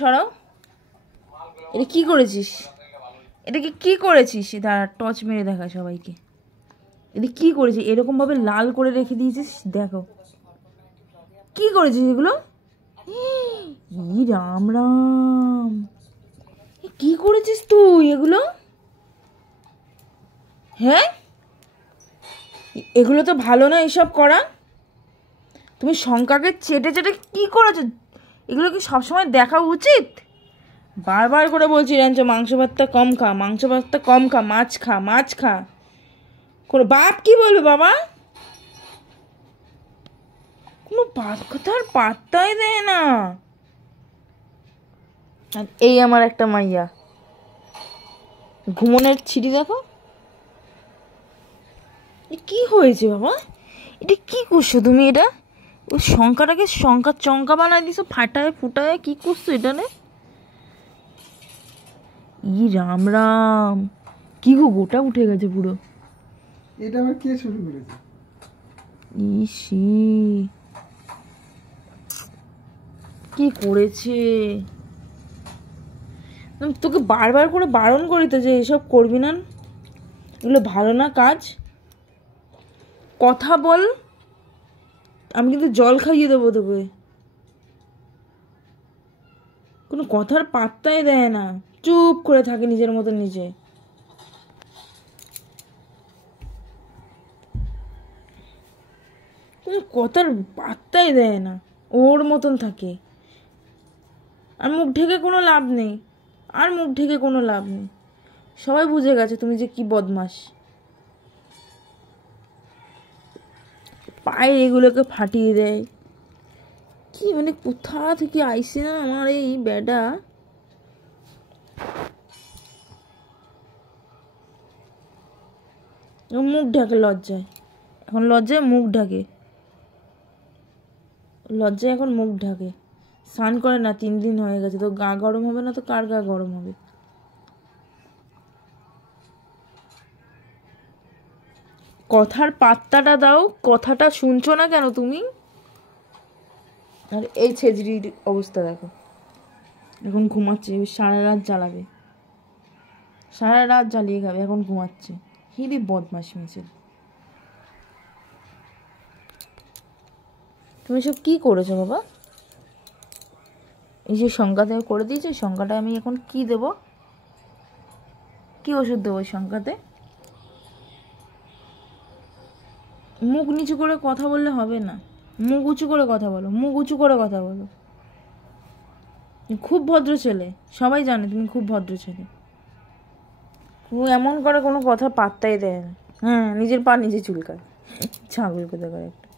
সরাও। এটা কি করেছিস? এটাকে কি করেছিস? দাঁড়া, টর্চ মেরে দেখা সবাইকে। এটা কি করেছিস? এরকম ভাবে লাল করে রেখে দিয়েছিস, দেখো কি করেছিস এগুলো। ই রাম রাম, কি করেছিস তুই এগুলো? হ্যাঁ, এগুলো তো ভালো না এসব করা। তুমি শঙ্কাকে চেটে চেটে কি করেছো? এগুলো কি সবসময় দেখা উচিত? বারবার করে বলছি রাঞ্চো, মাংস ভাতটা কম খা, মাংস ভাতটা কম খা, মাছ খা, মাছ খা। কোনো বাপ কি বলবে বাবা? কোনো কথার পাত্তাই দেয় না। আর এই আমার একটা মাইয়া, ঘুমনের ছিটি দেখো। কি হয়েছে বাবা? এটা কি করছো তুমি? এটা ওই শঙ্কাটাকে শঙ্কা চঙ্কা বানায় দিছো, ফাটায় ফুটায় কি করছো এটা? নে ই রাম রাম, কি গো, গোটা উঠে গেছে পুরো। এটা আবার কে শুরু করেছে? ইসি, কি করেছে? তোকে বারবার করে বারণ করি তো যে এসব করবি না, এগুলো ভালো না কাজ। কথা বল, আমি কিন্তু জল খাইয়ে দেবো তোকে। কোনো কথার পাত্তাই দেয় না, চুপ করে থাকে নিজের মতন নিজে। কোনো কথার পাত্তাই দেয় না, ওর মতন থাকে। আর মুখ ঢেকে কোনো লাভ নেই, আর মুখ ঢেকে কোনো লাভ নেই। সবাই বুঝে গেছে তুমি যে কি বদমাস। পায়ের এগুলোকে ফাটিয়ে দেয়। কি মানে কোথা থেকে আইসে না আমার এই বেডা। মুখ ঢাকে লজ্জায়, এখন লজ্জায় মুখ ঢাকে, লজ্জায় এখন মুখ ঢাকে। স্নান করে না, 3 দিন হয়ে গেছে। তো গা গরম হবে না তো কার গা গরম হবে? কথার পাত্তাটা দাও, কথাটা শুনছো না কেন তুমি? আর এই ছেজরির অবস্থা দেখো, এখন ঘুমাচ্ছে। সারা রাত জ্বালাবে, সারা রাত জ্বালিয়ে খাবে, এখন ঘুমাচ্ছে। হিবি বদমাস মিছিল। তুমি সব কি করেছো বাবা? এই যে সংখ্যাতে করে দিয়েছে, সংখ্যাটা আমি এখন কি দেব? কি ওষুধ দেবো ওই সংখ্যাতে? মুখ নিচু করে কথা বললে হবে না, মুখ উঁচু করে কথা বলো, মুখ উঁচু করে কথা বলো। খুব ভদ্র ছেলে, সবাই জানে তুমি খুব ভদ্র ছেলে। তুমি এমন করে কোনো কথা পাত্তাই দেয় না। হ্যাঁ, নিজের পা নিজে চুলকায়, ছাগল কোথাকার একটা।